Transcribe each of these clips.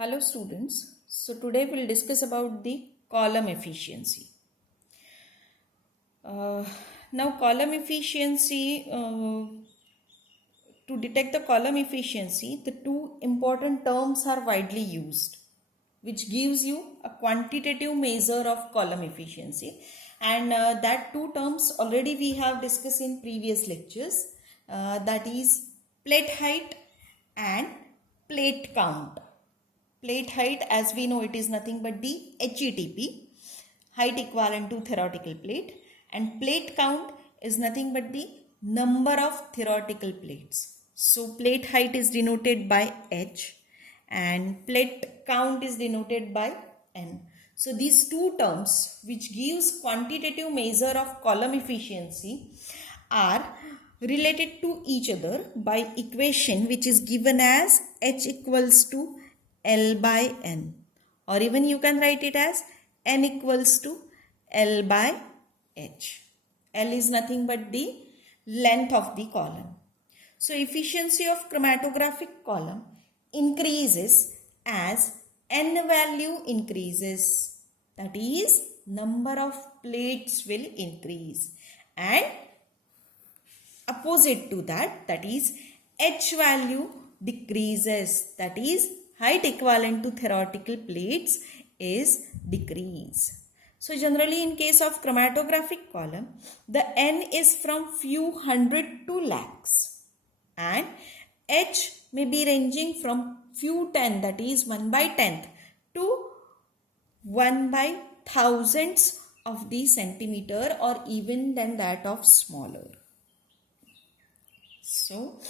Hello students. So today we'll discuss about the column efficiency. Now column efficiency, to detect the column efficiency, the two important terms are widely used, which gives you a quantitative measure of column efficiency. And that two terms already we have discussed in previous lectures. That is plate height and plate count. Plate height, as we know, it is nothing but the HETP, height equivalent to theoretical plate, and plate count is nothing but the number of theoretical plates. So plate height is denoted by H and plate count is denoted by N. So these two terms, which gives quantitative measure of column efficiency, are related to each other by equation which is given as H equals to L by N, or even you can write it as N equals to L by H. L is nothing but the length of the column. So efficiency of chromatographic column increases as N value increases. That is, number of plates will increase, and opposite to that, that is H value decreases. That is, height equivalent to theoretical plates is decrease. So generally in case of chromatographic column, the N is from few hundred to lakhs, and H may be ranging from few 10, that is 1 by 10th, to 1 by thousands of the centimeter, or even than that of smaller. So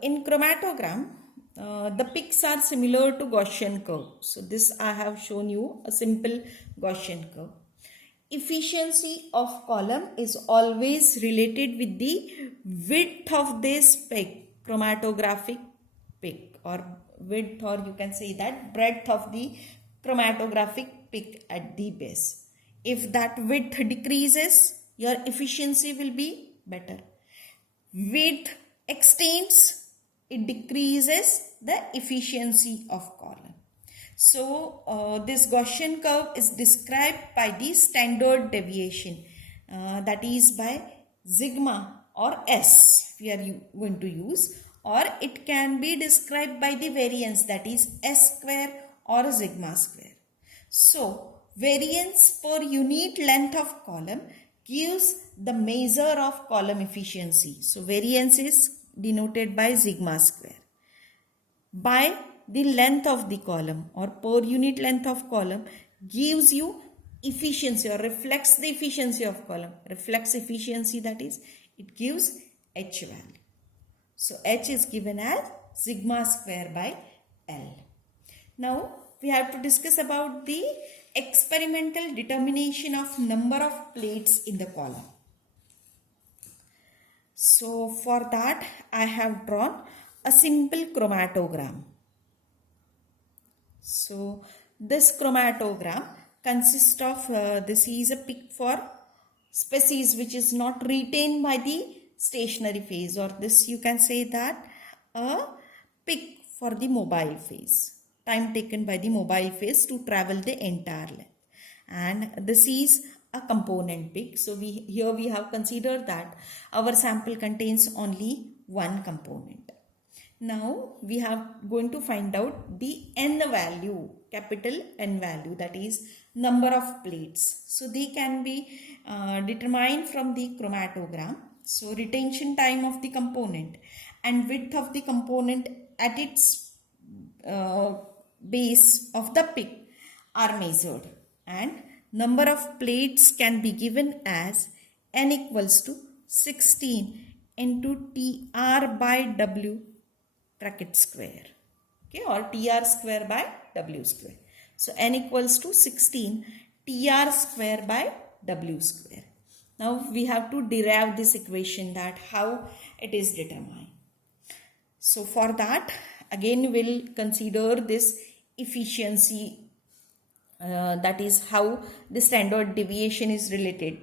in chromatogram, the peaks are similar to Gaussian curve. So this I have shown you a simple Gaussian curve. Efficiency of column is always related with the width of this peak, chromatographic peak, or width, or you can say that breadth of the chromatographic peak at the base. If that width decreases, your efficiency will be better. Width extends, it decreases the efficiency of column. So this Gaussian curve is described by the standard deviation, that is by sigma or S we are going to use, or it can be described by the variance, that is S square or sigma square. So variance per unit length of column gives the measure of column efficiency. So variance is denoted by sigma square. By the length of the column, or per unit length of column, gives you efficiency or reflects the efficiency of column. Reflects efficiency, that is, it gives H value. So H is given as sigma square by L. Now we have to discuss about the experimental determination of number of plates in the column. So for that I have drawn a simple chromatogram. So this chromatogram consists of, this is a peak for species which is not retained by the stationary phase, or this you can say that a peak for the mobile phase, time taken by the mobile phase to travel the entire length. And this is a component peak. So here we have considered that our sample contains only one component. Now we have going to find out the N value, capital N value, that is number of plates. So they can be determined from the chromatogram. So retention time of the component and width of the component at its base of the peak are measured, and number of plates can be given as N equals to 16 into TR by W bracket square, okay, or TR square by W square. So N equals to 16 TR square by W square. Now we have to derive this equation, that how it is determined. So for that, again we'll consider this efficiency, that is how the standard deviation is related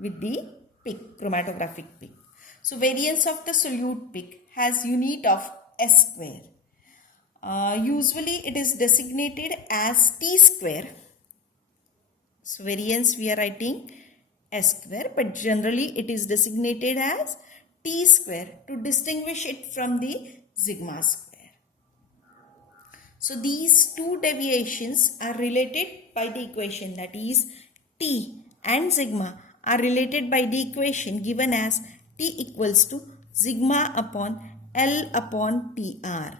with the peak, chromatographic peak. So variance of the solute peak has unit of S square. Usually it is designated as T square. So variance we are writing S square, but generally it is designated as T square to distinguish it from the sigma square. So these two deviations are related by the equation, that is T and sigma are related by the equation given as T equals to sigma upon L upon TR.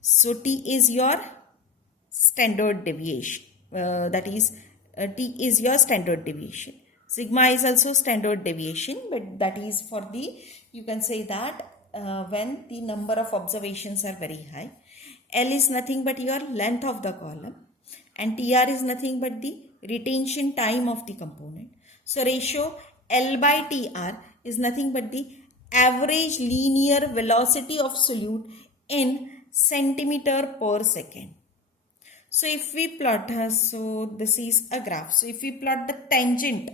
So T is your standard deviation, that is T is your standard deviation. Sigma is also standard deviation, but that is for the, you can say that when the number of observations are very high. L is nothing but your length of the column and TR is nothing but the retention time of the component. So ratio L by TR is nothing but the average linear velocity of solute in centimeter per second. So if we plot, so this is a graph. So if we plot the tangent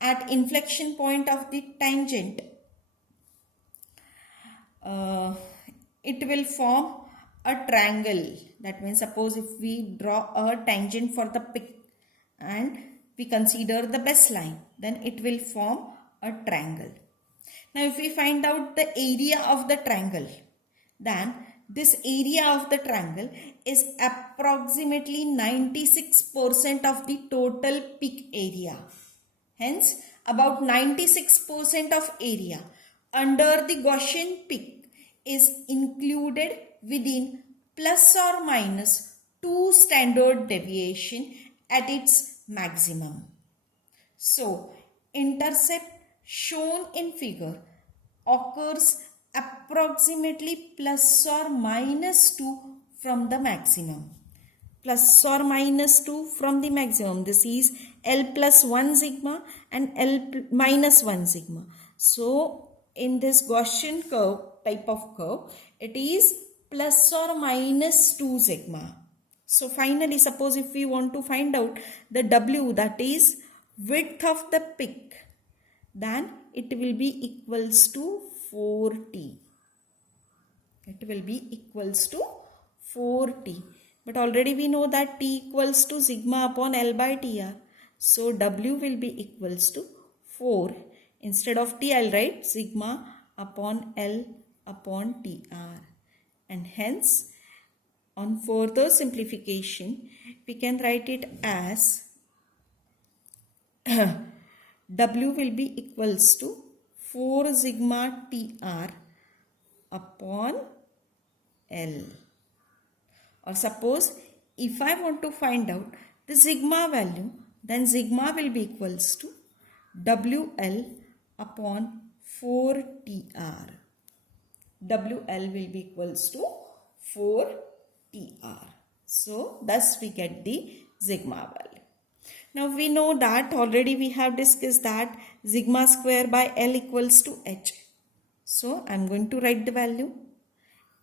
at inflection point of the tangent, it will form a triangle. That means suppose if we draw a tangent for the pic and we consider the baseline, then it will form a triangle. Now if we find out the area of the triangle, then this area of the triangle is approximately 96% of the total peak area. Hence, about 96% of area under the Gaussian peak is included within plus or minus 2 standard deviation at its maximum. So, intercept shown in figure occurs approximately plus or minus 2 from the maximum. Plus or minus 2 from the maximum. This is L plus 1 sigma and L minus 1 sigma. So, in this Gaussian curve, type of curve, it is plus or minus 2 sigma. So, finally, suppose if we want to find out the W, that is width of the peak, then it will be equals to 4t. It will be equals to 4t. But already we know that t equals to sigma upon L by TR. So W will be equals to 4. Instead of t, I'll write sigma upon L upon TR. And hence, on further simplification, we can write it as W will be equals to 4 sigma TR upon L. Or suppose if I want to find out the sigma value, then sigma will be equals to WL upon 4TR. WL will be equals to 4TR. So thus we get the sigma value. Now we know that already we have discussed that sigma square by L equals to H. So I am going to write the value.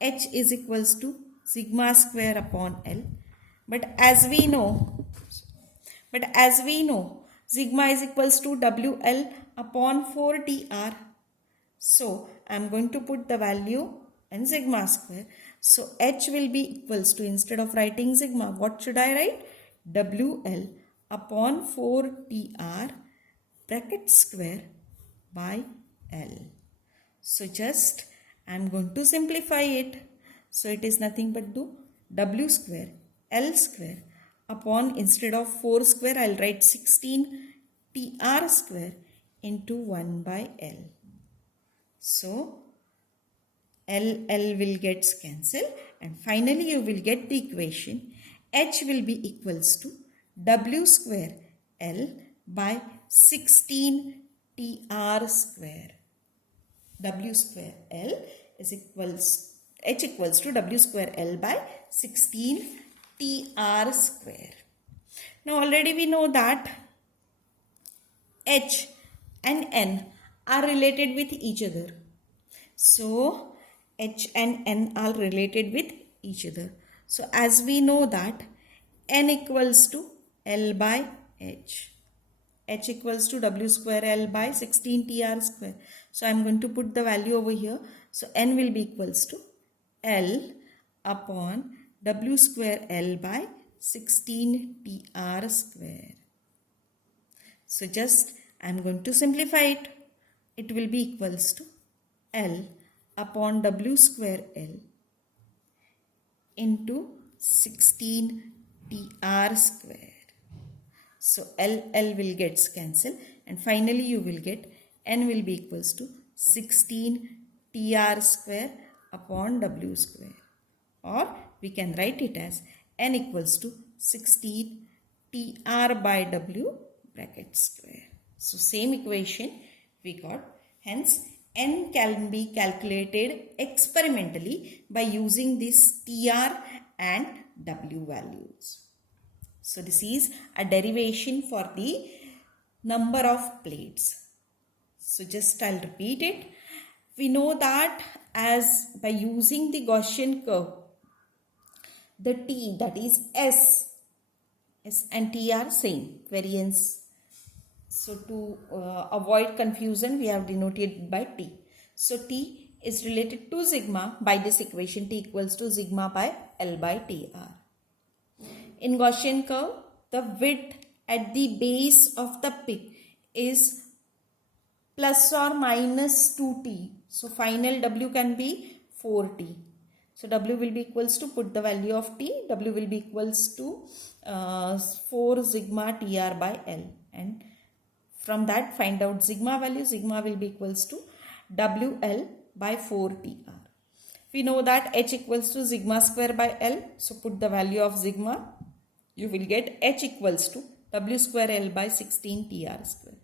H is equals to sigma square upon L. But as we know, sigma is equals to WL upon 4TR. So I am going to put the value in sigma square. So H will be equals to, instead of writing sigma, what should I write? WL upon 4TR bracket square by L. So just I am going to simplify it. So it is nothing but do W square L square upon, instead of 4 square, I will write 16 TR square into 1 by L. So L will get cancelled and finally you will get the equation H will be equals to W square L by 16 TR square. W square L is equals, H equals to W square L by 16 TR square. Now already we know that H and N are related with each other. So H and N are related with each other. So as we know that N equals to L by H. H equals to W square L by 16 TR square. So I am going to put the value over here. So N will be equals to L upon W square L by 16 TR square. So just I am going to simplify it. It will be equals to L upon W square L into 16 TR square. So L will get cancelled, and finally you will get N will be equals to 16 TR square upon W square, or we can write it as N equals to 16 TR by W bracket square. So same equation we got. Hence N can be calculated experimentally by using this TR and W values. So this is a derivation for the number of plates. So just I'll repeat it. We know that as by using the Gaussian curve, the T, that is S and T are same variance. So to avoid confusion, we have denoted by T. So T is related to sigma by this equation. T equals to sigma by L by TR. In Gaussian curve, the width at the base of the peak is plus or minus 2t. So final W can be 4t. So W will be equals to, put the value of t, W will be equals to 4 sigma TR by L, and from that find out sigma value. Sigma will be equals to WL by 4TR. We know that H equals to sigma square by L. So put the value of sigma. You will get H equals to W square L by 16 TR square.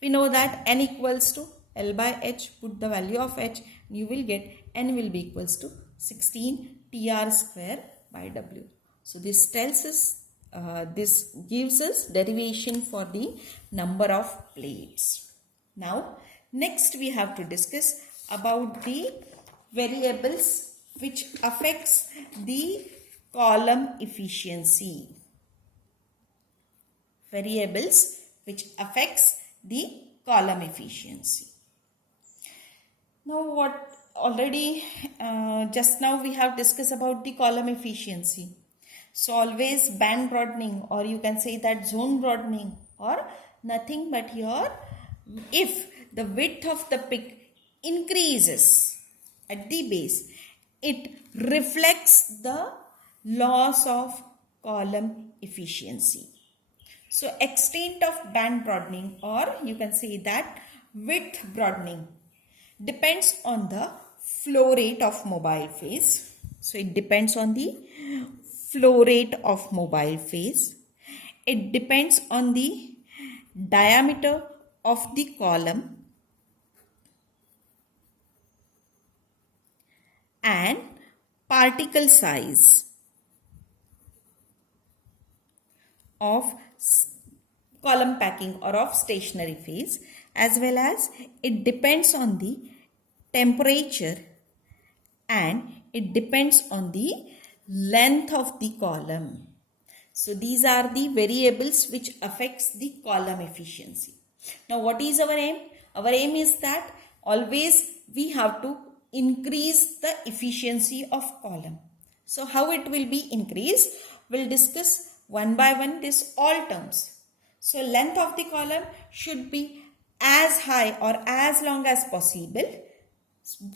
We know that N equals to L by H. Put the value of H. You will get N will be equals to 16 TR square by W. So this tells us, this gives us derivation for the number of plates. Now next we have to discuss about the variables which affects the column efficiency. Variables which affects the column efficiency. Now what already just now we have discussed about the column efficiency. So always band broadening, or you can say that zone broadening, or nothing but here, if the width of the peak increases at the base, it reflects the loss of column efficiency. So extent of band broadening, or you can say that width broadening, depends on the flow rate of mobile phase. So it depends on the flow rate of mobile phase. It depends on the diameter of the column and particle size of column packing or of stationary phase, as well as it depends on the temperature and it depends on the length of the column. So these are the variables which affects the column efficiency. Now what is our aim? Our aim is that always we have to increase the efficiency of column. So how it will be increased? We'll discuss one by one this all terms. So length of the column should be as high or as long as possible.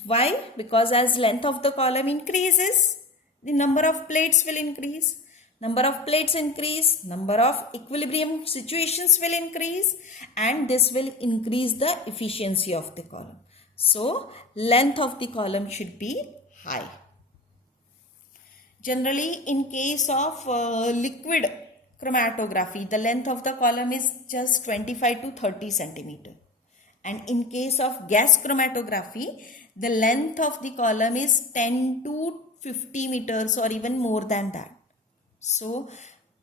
Why? Because as length of the column increases, the number of plates will increase. Number of plates increase, number of equilibrium situations will increase, and this will increase the efficiency of the column. So length of the column should be high. Generally, in case of liquid chromatography, the length of the column is just 25 to 30 centimeter. And in case of gas chromatography, the length of the column is 10 to 50 meters or even more than that. So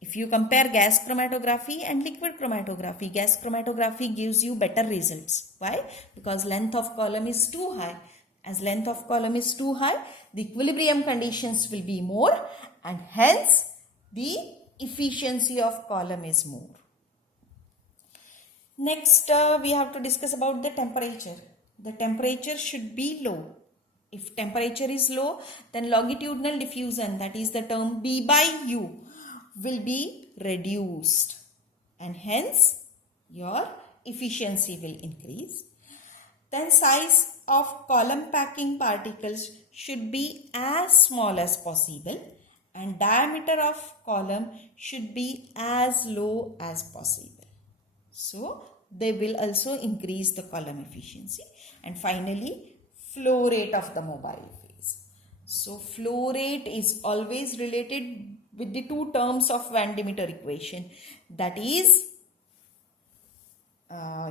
if you compare gas chromatography and liquid chromatography, gas chromatography gives you better results. Why? Because length of column is too high. As length of column is too high, the equilibrium conditions will be more, and hence the efficiency of column is more. Next we have to discuss about the temperature. The temperature should be low. If temperature is low, then longitudinal diffusion, that is the term B by U, will be reduced, and hence your efficiency will increase. Then size of column packing particles should be as small as possible, and diameter of column should be as low as possible. So they will also increase the column efficiency. And finally, flow rate of the mobile phase. So flow rate is always related with the two terms of Van de Meter equation, that is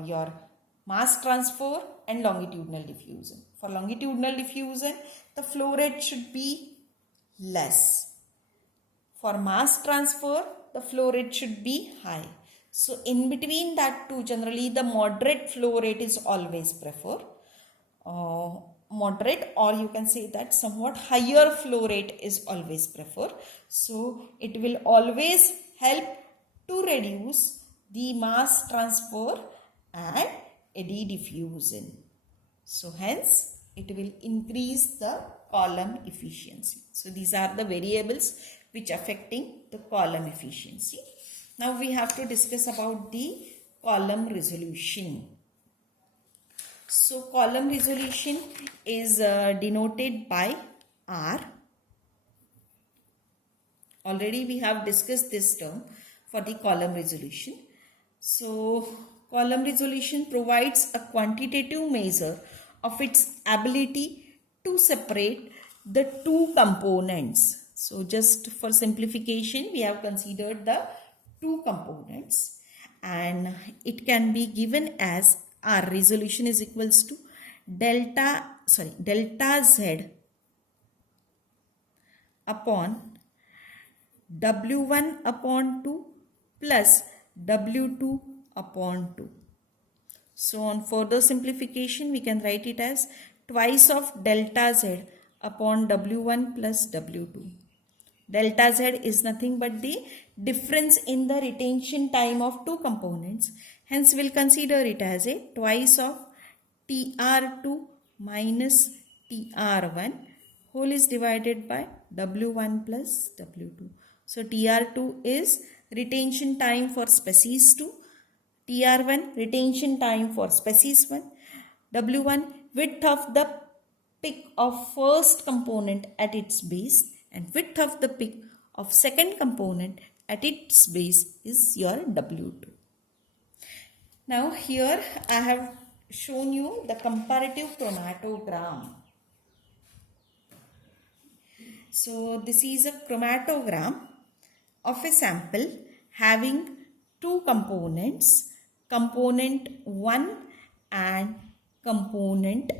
your mass transfer and longitudinal diffusion. For longitudinal diffusion, the flow rate should be less. For mass transfer, the flow rate should be high. So in between that two, generally the moderate flow rate is always preferred. Moderate, or you can say that somewhat higher flow rate is always preferred. So it will always help to reduce the mass transfer and eddy diffusion. So hence it will increase the column efficiency. So these are the variables which affecting the column efficiency. Now we have to discuss about the column resolution. So column resolution is denoted by R. Already we have discussed this term for the column resolution. So column resolution provides a quantitative measure of its ability to separate the two components. So just for simplification, we have considered the two components, and it can be given as our resolution is equals to delta Z upon W1 upon 2 plus W2 upon 2. So on further simplification, we can write it as twice of delta Z upon W1 plus W2. Delta Z is nothing but the difference in the retention time of two components. Hence, we'll consider it as a twice of TR2 minus TR1 whole is divided by W1 plus W2. So TR2 is retention time for species 2, TR1 retention time for species 1, W1 width of the peak of first component at its base, and width of the peak of second component at its base is your W2. Now here I have shown you the comparative chromatogram. So this is a chromatogram of a sample having two components, component 1 and component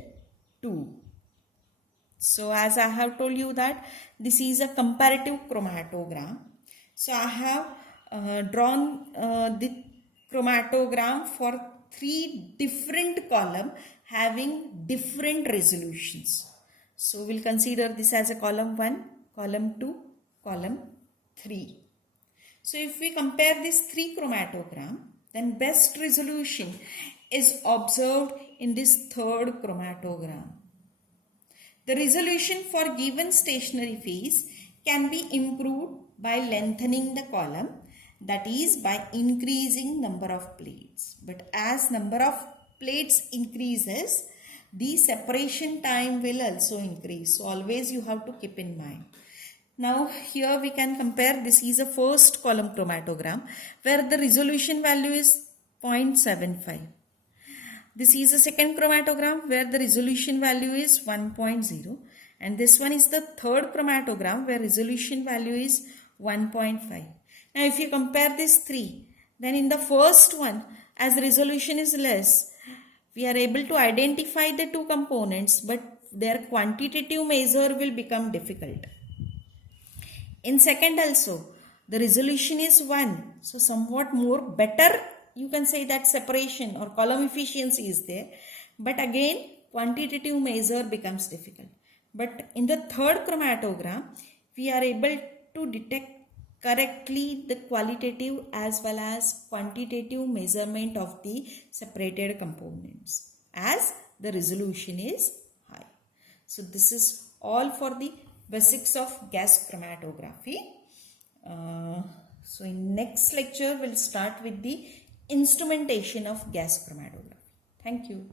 2. So as I have told you that this is a comparative chromatogram. So I have drawn the chromatogram for 3 different columns having different resolutions. So we'll consider this as a column 1, column 2, column 3. So if we compare these 3 chromatogram, then best resolution is observed in this third chromatogram. The resolution for given stationary phase can be improved by lengthening the column, that is by increasing number of plates. But as number of plates increases, the separation time will also increase. So always you have to keep in mind. Now here we can compare, this is a first column chromatogram where the resolution value is 0.75. This is a second chromatogram where the resolution value is 1.0, and this one is the third chromatogram where resolution value is 1.5. Now if you compare these 3, then in the first one, as the resolution is less, we are able to identify the two components, but their quantitative measure will become difficult. In second also, the resolution is 1, so somewhat more better, you can say that separation or column efficiency is there, but again quantitative measure becomes difficult. But in the third chromatogram, we are able to detect correctly the qualitative as well as quantitative measurement of the separated components as the resolution is high. So this is all for the basics of gas chromatography. So in next lecture, we'll start with the instrumentation of gas chromatography. Thank you.